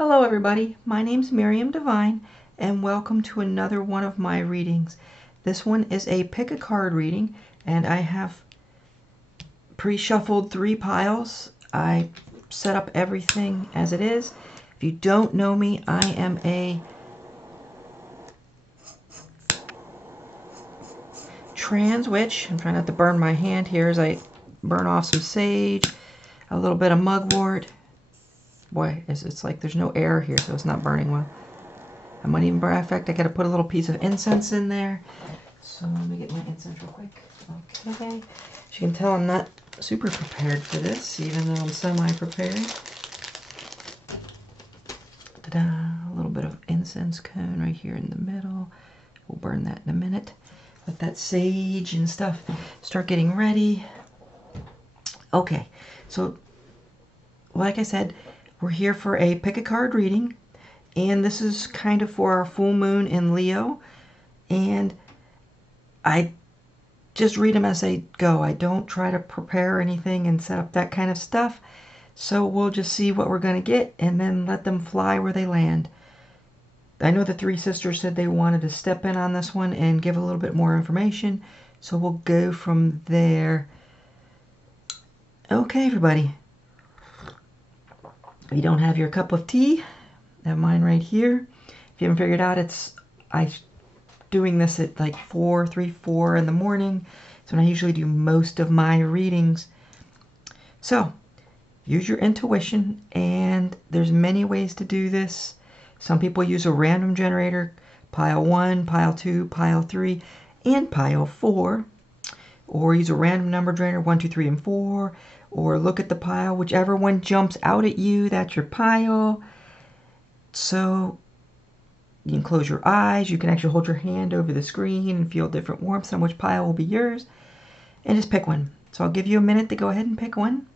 Hello everybody, my name's Miriam Divine and welcome to another one of my readings. This one is a pick a card reading and I have pre-shuffled 3 piles. I set up everything as it is. If you don't know me, I am a trans witch. I'm trying not to burn my hand here as I burn off some sage, a little bit of mugwort. Boy, it's like there's no air here, so it's not burning well. I might even burn. In fact, I got to put a little piece of incense in there. So let me get my incense real quick. Okay. As you can tell, I'm not super prepared for this, even though I'm semi-prepared. Ta-da! A little bit of incense cone right here in the middle. We'll burn that in a minute. Let that sage and stuff start getting ready. Okay, so like I said, we're here for a pick a card reading, and this is kind of for our full moon in Leo, and I just read them as they go. I don't try to prepare anything and set up that kind of stuff, so we'll just see what we're going to get and then let them fly where they land. I know the 3 sisters said they wanted to step in on this one and give a little bit more information, so we'll go from there. Okay, everybody. If you don't have your cup of tea, I have mine right here. If you haven't figured out, I'm doing this at like 4 in the morning. So I usually do most of my readings. So use your intuition, and there's many ways to do this. Some people use a random generator, pile 1, pile 2, pile 3, and pile 4. Or use a random number generator, 1, 2, 3, and 4. Or look at the pile, whichever one jumps out at you, that's your pile. So you can close your eyes, you can actually hold your hand over the screen and feel different warmth on which pile will be yours, and just pick one. So I'll give you a minute to go ahead and pick one.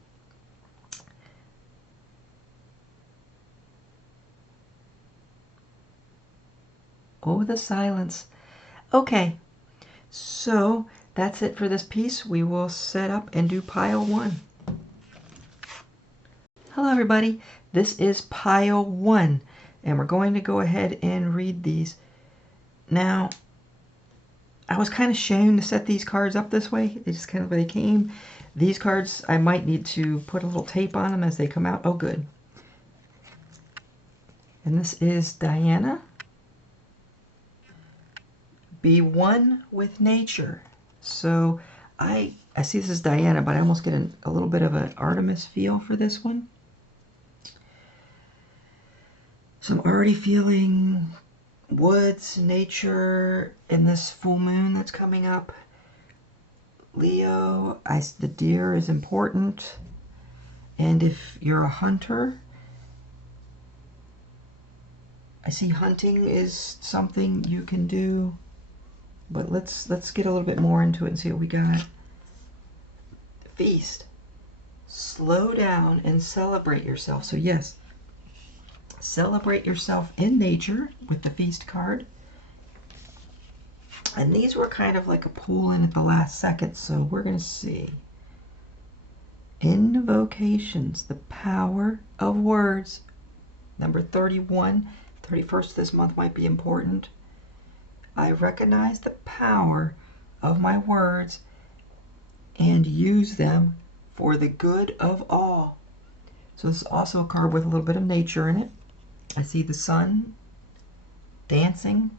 Oh, the silence. Okay, so that's it for this piece. We will set up and do pile 1. Hello everybody, this is pile 1, and we're going to go ahead and read these. Now, I was kind of shown to set these cards up this way. They just kind of where they came. These cards, I might need to put a little tape on them as they come out. Oh, good. And this is Diana. Be one with nature. So I see this is Diana, but I almost get a little bit of an Artemis feel for this one. So I'm already feeling woods, nature, in this full moon that's coming up. Leo, the deer is important. And if you're a hunter, I see hunting is something you can do. But let's get a little bit more into it and see what we got. Feast. Slow down and celebrate yourself. So yes, celebrate yourself in nature with the feast card. And these were kind of like a pull in at the last second, so we're going to see. Invocations, the power of words. Number 31, 31st this month might be important. I recognize the power of my words and use them for the good of all. So this is also a card with a little bit of nature in it. I see the sun dancing,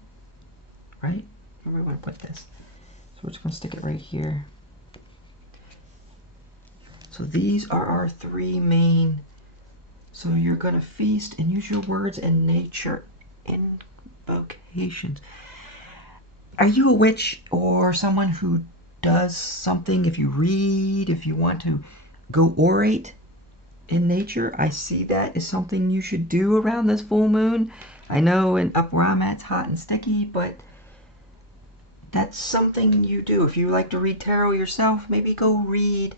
right? Where do we want to put this? So we're just going to stick it right here. So these are our 3 main. So you're going to feast and use your words and nature. Invocations. Are you a witch or someone who does something? If you read, if you want to go orate in nature, I see that is something you should do around this full moon. I know up where I'm at, it's hot and sticky, but that's something you do. If you like to read tarot yourself, maybe go read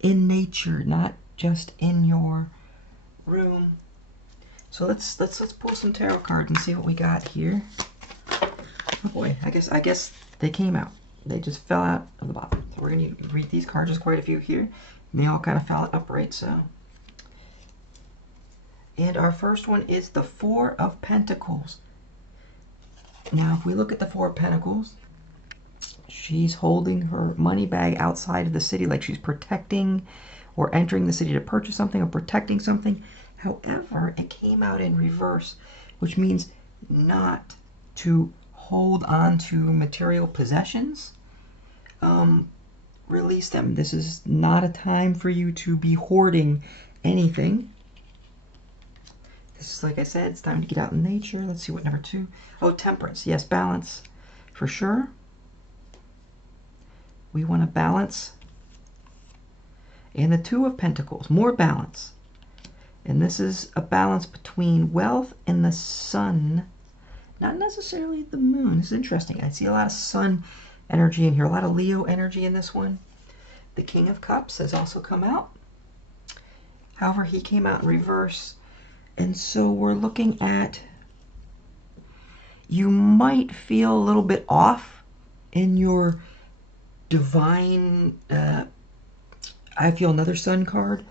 in nature, not just in your room. So let's pull some tarot cards and see what we got here. Oh boy, I guess they came out. They just fell out of the bottom. So we're going to read these cards. There's quite a few here. And they all kind of fell out upright, so. And our first one is the Four of Pentacles. Now, if we look at the Four of Pentacles, she's holding her money bag outside of the city, like she's protecting or entering the city to purchase something or protecting something. However, it came out in reverse, which means not to hold on to material possessions. Release them. This is not a time for you to be hoarding anything. This is, like I said, it's time to get out in nature. Let's see what number 2. Oh, temperance. Yes, balance for sure. We want to balance. And the Two of Pentacles, more balance. And this is a balance between wealth and the sun, not necessarily the moon. This is interesting. I see a lot of sun energy in here, a lot of Leo energy in this one. The King of Cups has also come out. However, he came out in reverse. And so we're looking at, you might feel a little bit off in your divine, I feel another sun card.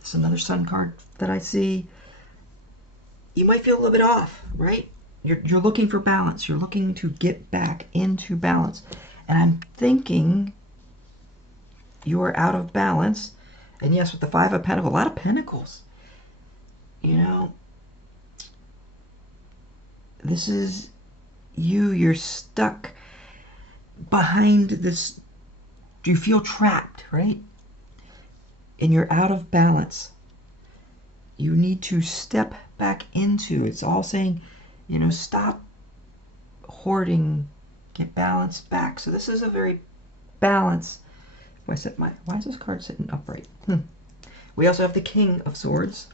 This is another sun card that I see. You might feel a little bit off, right? You're looking for balance. You're looking to get back into balance. And I'm thinking you are out of balance. And yes, with the Five of Pentacles, a lot of pentacles. You know, this is you. You're stuck behind this. Do you feel trapped, right? And you're out of balance. You need to step back into. It's all saying, you know, stop hoarding, get balance back. So this is a very balanced. Why is this card sitting upright? We also have the King of Swords,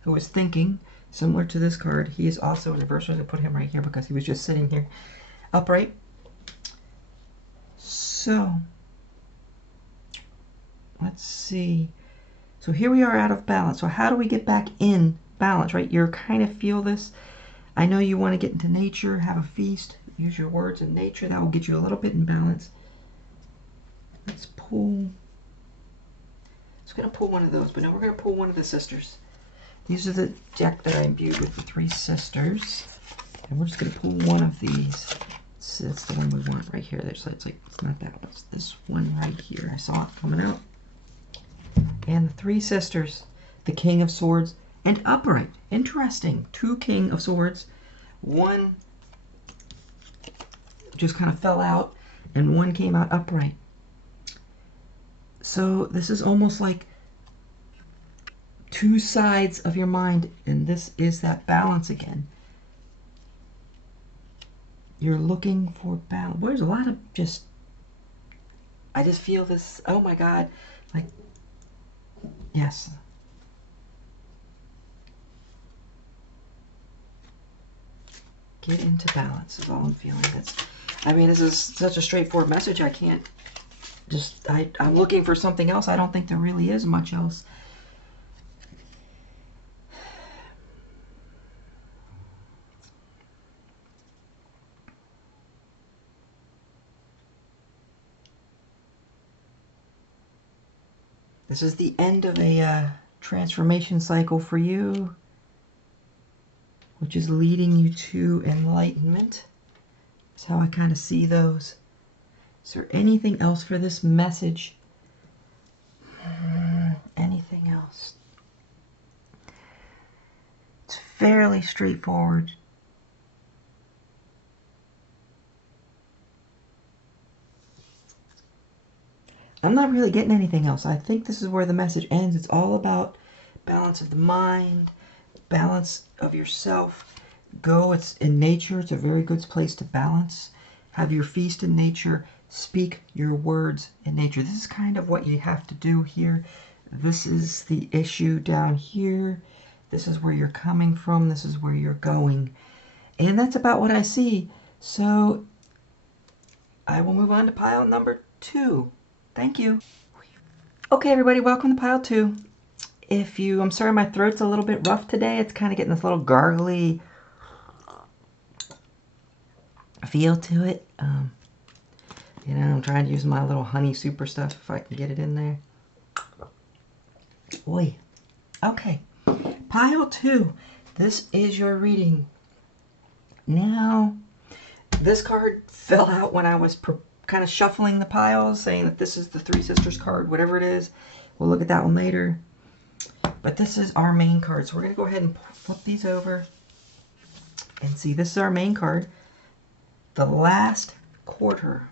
who is thinking, similar to this card. He is also in reverse. I'm going to put him right here because he was just sitting here upright. So let's see. So here we are out of balance. So how do we get back in balance, right? You kind of feel this. I know you want to get into nature, have a feast, use your words in nature. That will get you a little bit in balance. Let's pull. I was going to pull one of those, but no, we're going to pull one of the sisters. These are the deck that I imbued with the 3 sisters. And we're just going to pull one of these. So that's the one we want right here. So it's like, it's not that one. It's this one right here. I saw it coming out. And the 3 sisters, the King of Swords, and upright. Interesting. 2 King of Swords. One just kind of fell out, and one came out upright. So this is almost like 2 sides of your mind, and this is that balance again. You're looking for balance. There's a lot of just, I just feel this, oh my God, like, yes. Get into balance is all I'm feeling. I mean, this is such a straightforward message. I can't just, I'm looking for something else. I don't think there really is much else. This is the end of a transformation cycle for you, which is leading you to enlightenment. That's how I kind of see those. Is there anything else for this message? Anything else? It's fairly straightforward. I'm not really getting anything else. I think this is where the message ends. It's all about balance of the mind, balance of yourself. It's in nature. It's a very good place to balance. Have your feast in nature. Speak your words in nature. This is kind of what you have to do here. This is the issue down here. This is where you're coming from. This is where you're going. And that's about what I see. So I will move on to pile number 2. Thank you. Okay, everybody, welcome to pile 2. I'm sorry, my throat's a little bit rough today. It's kind of getting this little gargly feel to it. You know, I'm trying to use my little honey super stuff if I can get it in there. Boy. Okay. pile 2. This is your reading. Now, this card fell out when I was kind of shuffling the piles, saying that this is the Three Sisters card, whatever it is. We'll look at that one later. But this is our main card. So we're going to go ahead and flip these over and see. This is our main card, the last quarter.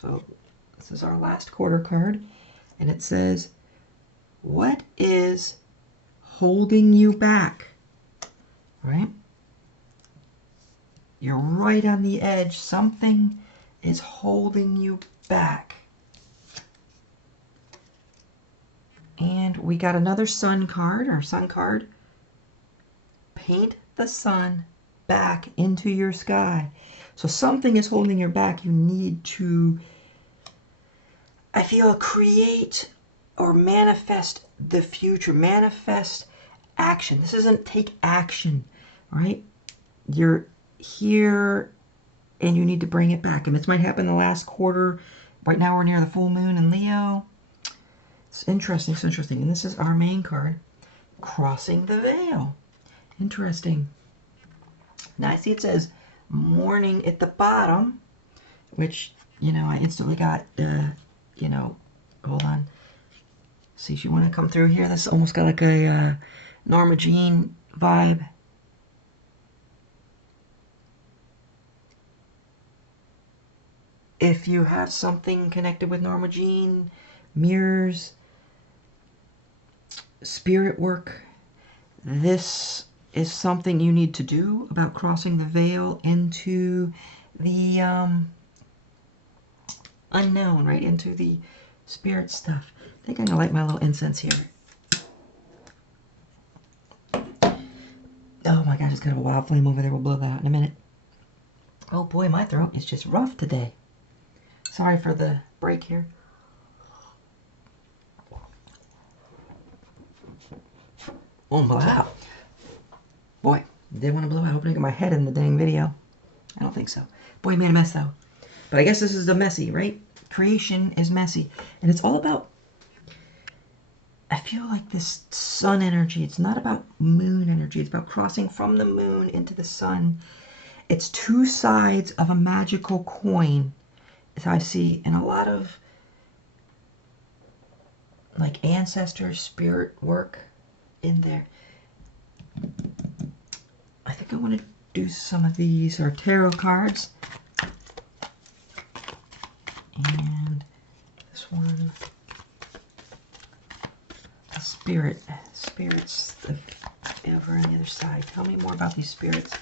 So this is our last quarter card. And it says, what is holding you back? Right? You're right on the edge. Something is holding you back. And we got another sun card, our sun card. Paint the sun back into your sky. So something is holding you back. You need to, I feel, create or manifest the future. Manifest action. This isn't take action, right? You're here and you need to bring it back. And this might happen the last quarter. Right now we're near the full moon in Leo. It's interesting. It's interesting. And this is our main card, crossing the veil. Interesting. Now I see it says morning at the bottom, which, you know, I instantly got, you know, hold on. See, if you want to come through here, this almost got like a Norma Jean vibe. If you have something connected with Norma Jean, mirrors, spirit work, this is something you need to do about crossing the veil into the unknown, right? Into the spirit stuff. I think I'm going to light my little incense here. Oh my gosh, it's kind of a wild flame over there. We'll blow that out in a minute. Oh boy, my throat is just rough today. Sorry for the break here. Oh, wow. Boy, didn't want to blow out. Hoping to get my head in the dang video. I don't think so. Boy, made a mess though. But I guess this is the messy, right? Creation is messy. And it's all about, I feel like this sun energy. It's not about moon energy. It's about crossing from the moon into the sun. It's two sides of a magical coin, as I see in a lot of like ancestor spirit work in there. I think I want to do some of these, our tarot cards. And this one, the spirits over on the other side. Tell me more about these spirits.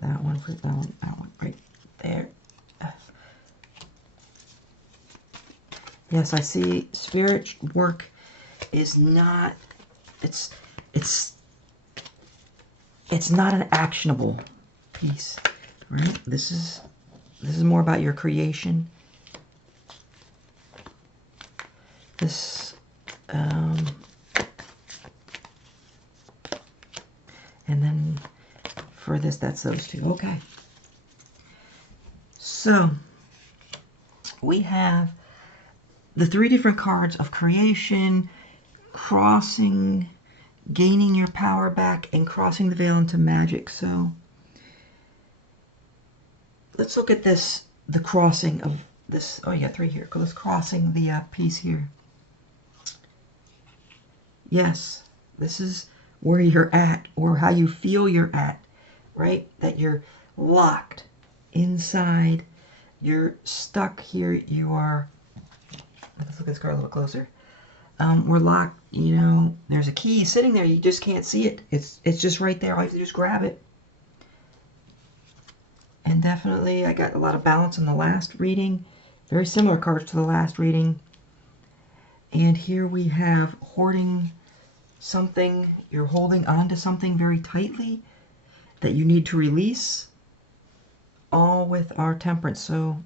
That one, that one right there. Yes, I see spirit work is not, it's not an actionable piece, right? This is more about your creation. This, and then for this, that's those two. Okay. So, we have the three different cards of creation, crossing, gaining your power back, and crossing the veil into magic. So let's look at this, the crossing of this. Oh yeah, three here. Let's crossing the piece here. Yes, this is where you're at, or how you feel you're at, right? That you're locked inside. You're stuck here. You are, let's look at this card a little closer. We're locked, you know, there's a key sitting there, you just can't see it. It's just right there, all you have to do is grab it. And definitely, I got a lot of balance in the last reading. Very similar cards to the last reading. And here we have hoarding something, you're holding on to something very tightly that you need to release, all with our temperance. So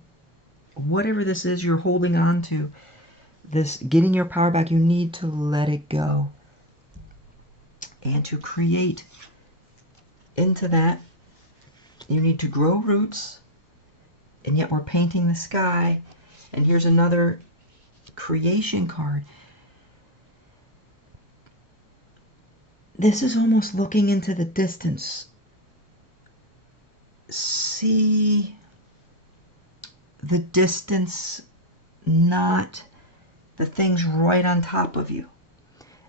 whatever this is you're holding on to, this getting your power back, you need to let it go. And to create into that, you need to grow roots, and yet we're painting the sky. And here's another creation card. this is almost looking into the distance. See the distance, not the things right on top of you.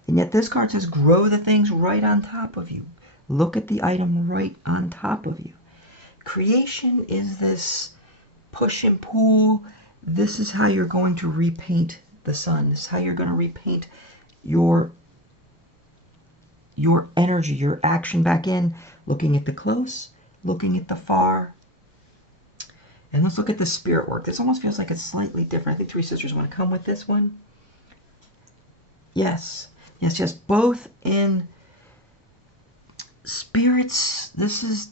And yet this card says grow the things right on top of you. Look at the item right on top of you. Creation is this push and pull. This is how you're going to repaint the sun. This is how you're going to repaint your energy, your action back in. Looking at the close, looking at the far. And let's look at the spirit work. This almost feels like it's slightly different. I think Three Sisters want to come with this one. Yes. Yes, yes. Both in spirits. This is...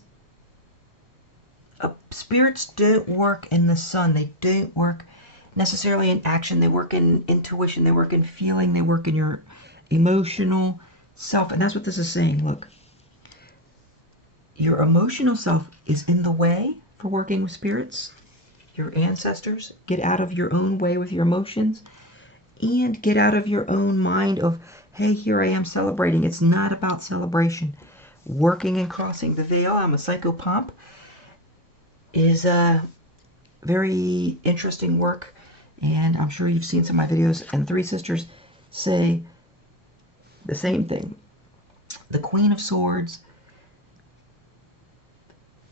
spirits don't work in the sun. They don't work necessarily in action. They work in intuition. They work in feeling. They work in your emotional self. And that's what this is saying. Look. Your emotional self is in the way for working with spirits, your ancestors. Get out of your own way with your emotions and get out of your own mind of, hey, here I am celebrating. It's not about celebration. Working and crossing the veil. I'm a Psychopomp. Is a very interesting work, and I'm sure you've seen some of my videos, and Three Sisters say the same thing. The Queen of Swords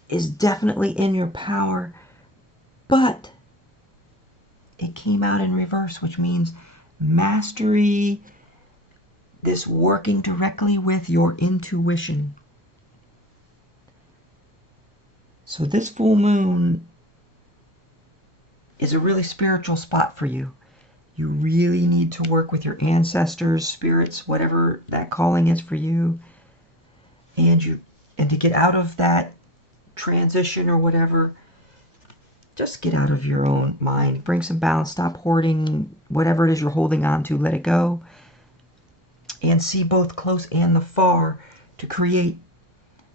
is definitely in your power, but it came out in reverse, which means mastery, this working directly with your intuition. So this full moon is a really spiritual spot for you. You really need to work with your ancestors, spirits, whatever that calling is for you. And to get out of that transition or whatever, just get out of your own mind. Bring some balance. Stop hoarding whatever it is you're holding on to. Let it go. And see both close and the far to create.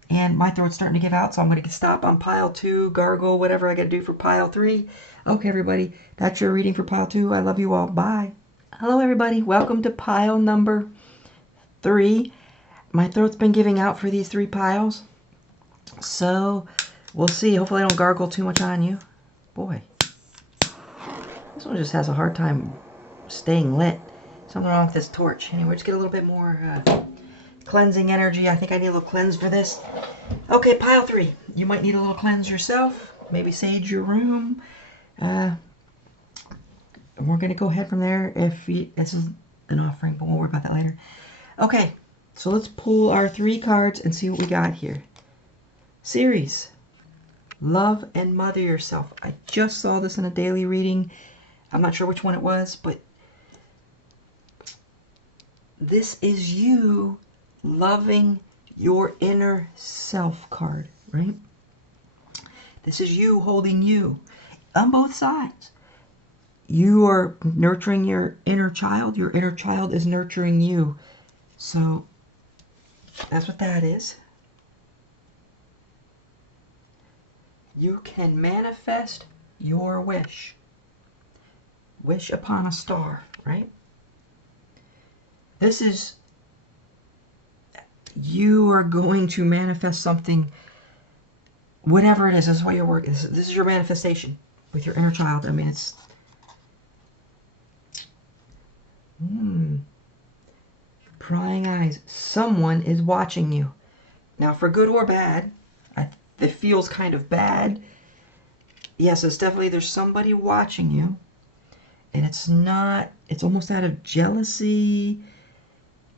And my throat's starting to give out, so I'm going to stop on pile 2, gargle, whatever I got to do for pile 3. Okay, everybody, that's your reading for pile 2. I love you all. Bye. Hello, everybody. Welcome to pile number 3. My throat's been giving out for these 3 piles. So, we'll see. Hopefully I don't gargle too much on you. Boy, this one just has a hard time staying lit. Something wrong with this torch. Anyway, let's get a little bit more cleansing energy. I think I need a little cleanse for this. Okay, pile 3. You might need a little cleanse yourself. Maybe sage your room. And we're going to go ahead from there. This is an offering, but we'll worry about that later. Okay, so let's pull our 3 cards and see what we got here. Series. Love and mother yourself. I just saw this in a daily reading. I'm not sure which one it was, but this is you loving your inner self card, right? This is you holding you on both sides. You are nurturing your inner child. Your inner child is nurturing you. So that's what that is. You can manifest your wish. Wish upon a star, right? This is, you are going to manifest something, whatever it is. This is what you're working. This is your manifestation with your inner child. I mean, it's prying eyes. Someone is watching you. Now, for good or bad, it feels kind of bad. Yes, it's definitely, there's somebody watching you. And it's not, it's almost out of jealousy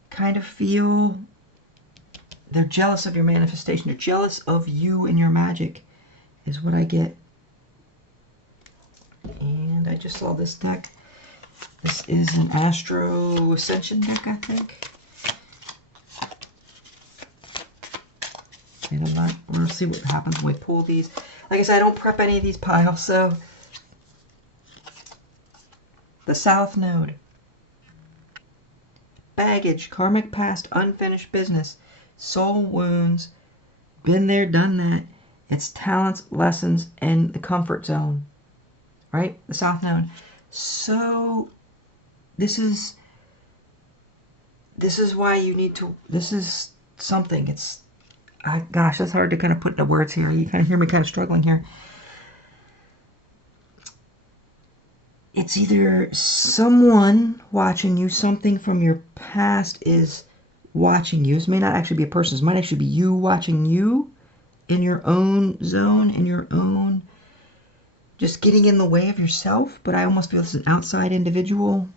kind of feel. They're jealous of your manifestation. They're jealous of you and your magic is what I get. And I just saw this deck. This is an Astro Ascension deck, I think. And we'll see what happens when we pull these. Like I said, I don't prep any of these piles, so. The South Node. Baggage, karmic past, unfinished business, soul wounds, been there, done that. It's talents, lessons, and the comfort zone. Right? The South Node. So, this is why you need to, this is something. It's, gosh, that's hard to kind of put into words here. You kind of hear me kind of struggling here. It's either someone watching you, something from your past is watching you. This may not actually be a person. This might actually be you watching you in your own zone, in your own, just getting in the way of yourself. But I almost feel this is an outside individual.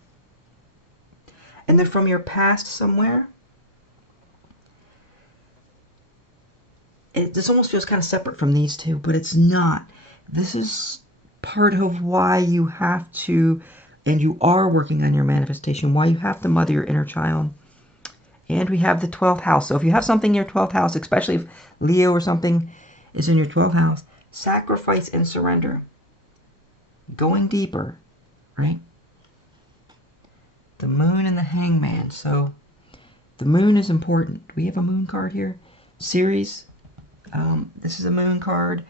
And then from your past somewhere, this almost feels kind of separate from these two, but it's not. This is part of why you have to, and you are working on your manifestation, why you have to mother your inner child. And we have the 12th house. So if you have something in your 12th house, especially if Leo or something is in your 12th house, sacrifice and surrender. Going deeper, right? The moon and the hangman. So the moon is important. Do we have a moon card here? Series. This is a moon card.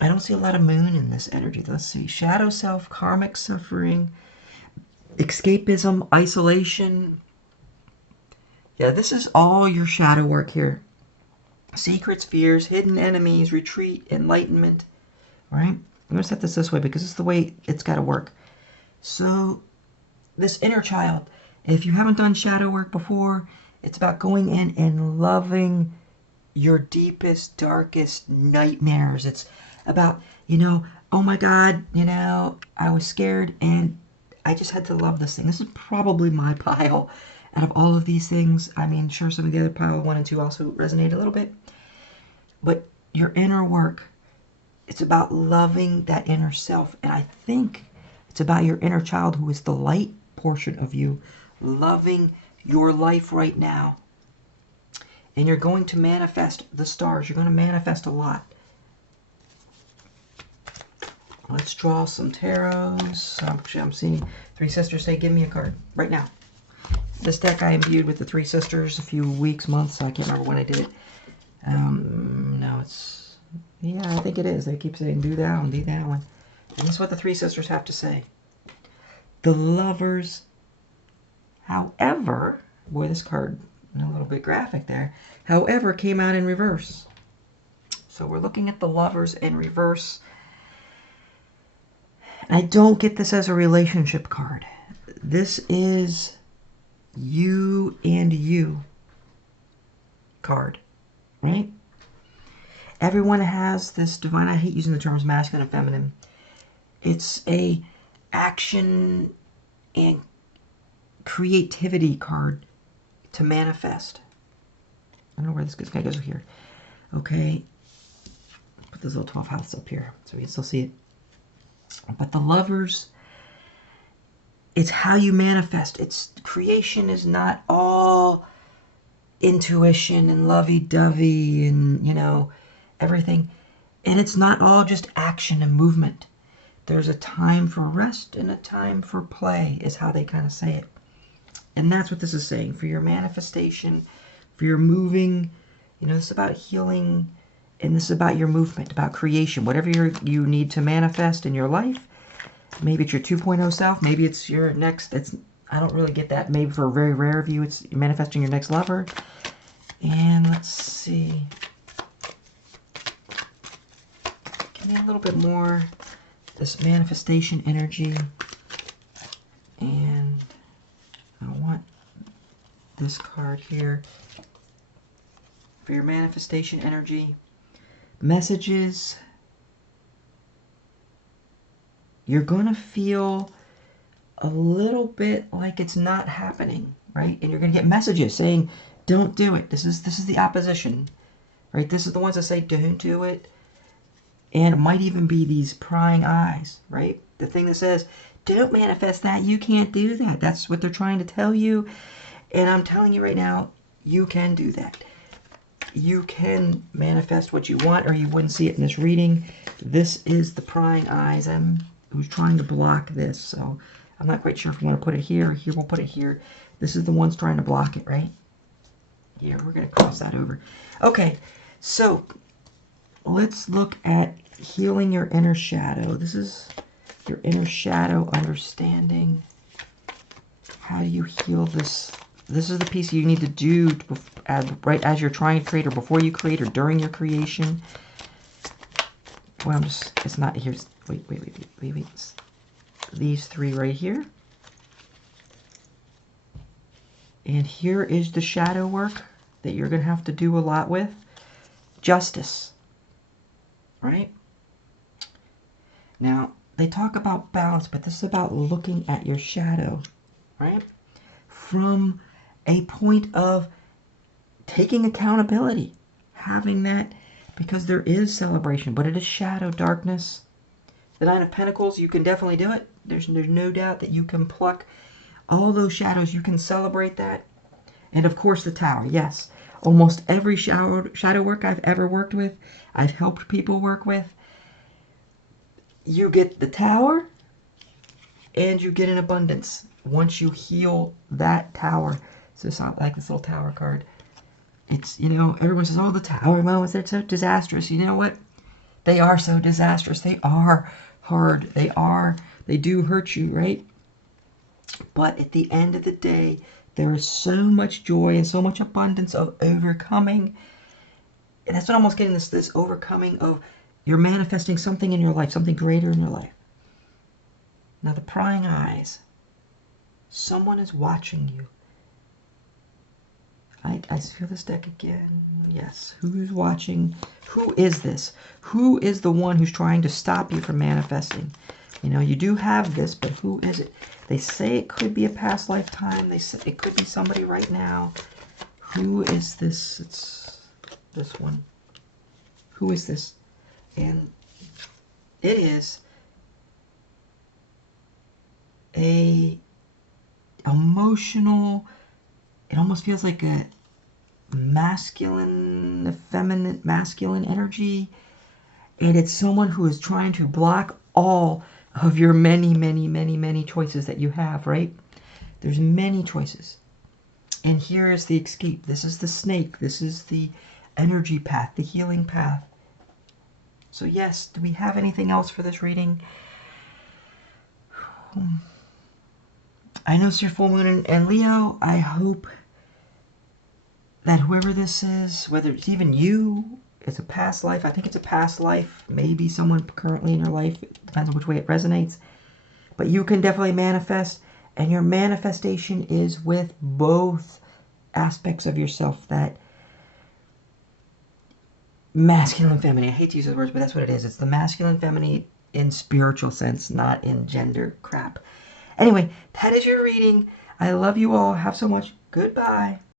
I don't see a lot of moon in this energy. Let's see. Shadow self, karmic suffering, escapism, isolation. Yeah, this is all your shadow work here. Secrets, fears, hidden enemies, retreat, enlightenment. Right? I'm going to set this way because it's the way it's got to work. So, this inner child, if you haven't done shadow work before, it's about going in and loving your deepest, darkest nightmares. It's about, oh my God, I was scared and I just had to love this thing. This is probably my pile out of all of these things. I mean, sure, some of the other pile 1 and 2 also resonate a little bit. But your inner work, it's about loving that inner self. And I think it's about your inner child, who is the light portion of you, loving your life right now. And you're going to manifest the stars. You're going to manifest a lot. Let's draw some tarots. I'm seeing Three Sisters say, give me a card right now. This deck I imbued with the Three Sisters a few weeks, months. I can't remember when I did it. No, it's... Yeah, I think it is. They keep saying, do that one, do that one. And this is what the Three Sisters have to say. The Lovers, however... Boy, this card, a little bit graphic there. However, came out in reverse. So we're looking at the Lovers in reverse. I don't get this as a relationship card. This is you and you card, right? Everyone has this divine, I hate using the terms masculine and feminine. It's a action and creativity card to manifest. I don't know where this guy goes here. Okay. Put this little 12th house up here so we can still see it. But the Lovers, it's how you manifest. It's creation is not all intuition and lovey-dovey and, everything. And it's not all just action and movement. There's a time for rest and a time for play, is how they kind of say it. And that's what this is saying. For your manifestation, for your moving, this is about healing. And this is about your movement, about creation. Whatever you need to manifest in your life. Maybe it's your 2.0 self. Maybe it's your next... I don't really get that. Maybe for a very rare of you, it's manifesting your next lover. And let's see. Give me a little bit more this manifestation energy. And I want this card here. For your manifestation energy. Messages. You're going to feel a little bit like it's not happening, right? And you're going to get messages saying, don't do it. This is the opposition, right? This is the ones that say, don't do it. And it might even be these prying eyes, right? The thing that says, don't manifest that. You can't do that. That's what they're trying to tell you. And I'm telling you right now, you can do that. You can manifest what you want, or you wouldn't see it in this reading. This is the prying eyes. Who's trying to block this. So I'm not quite sure if we want to put it here or here. We'll put it here. This is the ones trying to block it, right? Here, we're going to cross that over. Okay, so let's look at healing your inner shadow. This is your inner shadow understanding. How do you heal this this is the piece you need to do right as you're trying to create, or before you create, or during your creation. Well, it's not, here's, wait. These three right here. And here is the shadow work that you're going to have to do a lot with. Justice. Right? Now, they talk about balance, but this is about looking at your shadow. Right? From a point of taking accountability. Having that, because there is celebration, but it is shadow, darkness. The Nine of Pentacles, you can definitely do it. There's no doubt that you can pluck all those shadows. You can celebrate that. And of course the Tower. Yes, almost every shadow work I've ever worked with, I've helped people work with, you get the Tower and you get an abundance once you heal that Tower. So it's not like this little Tower card. It's, you know, everyone says, oh, the Tower moments, they're so disastrous. You know what? They are so disastrous. They are hard. They do hurt you, right? But at the end of the day, there is so much joy and so much abundance of overcoming. And that's what I'm almost getting, this overcoming of, you're manifesting something in your life, something greater in your life. Now the prying eyes. Someone is watching you. I feel this deck again. Yes. Who's watching? Who is this? Who is the one who's trying to stop you from manifesting? You know, you do have this, but who is it? They say it could be a past lifetime. They say it could be somebody right now. Who is this? It's this one. Who is this? And it is a emotional, it almost feels like a masculine, feminine, masculine energy. And it's someone who is trying to block all of your many choices that you have, right? There's many choices. And here is the escape. This is the snake. This is the energy path, the healing path. So yes, do we have anything else for this reading? I know it's your full moon and Leo. I hope that whoever this is, whether it's even you, it's a past life. I think it's a past life. Maybe someone currently in your life. It depends on which way it resonates. But you can definitely manifest. And your manifestation is with both aspects of yourself. That masculine and feminine. I hate to use those words, but that's what it is. It's the masculine and feminine in spiritual sense, not in gender crap. Anyway, that is your reading. I love you all. Have so much. Goodbye.